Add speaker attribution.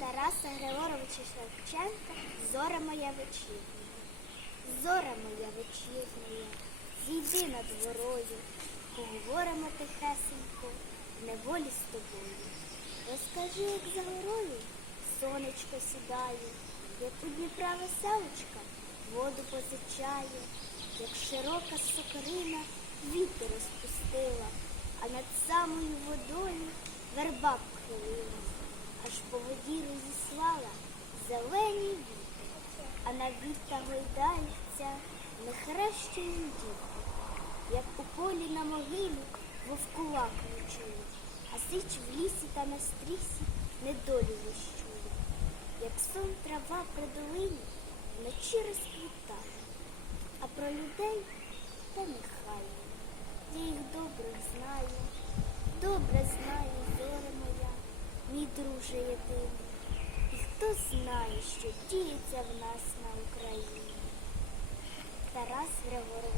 Speaker 1: Тараса Григоровича Шевченка Зора моя вечірня. Зора моя вечірня, зійди над горою, поговоримо тихесенько, неволі з тобою. Розкажи, як за горою сонечко сідає, як у Дніпра веселочка воду позичає, як широка сокорина вітер розпустила, а над самою по воді розіслала зелені вітер, а на віта гойдається нехрещені діти, як у полі на могилі вовкулак ночує, а сич в лісі та на стрісі недолю вищує, як сон трава при долині вночі розквітає, а про людей та нехай. Я їх добре знаю, добре знаю, зоре моя, мій друже єдиний. І хто знає, що діється в нас на Україні? Тарас Григорович.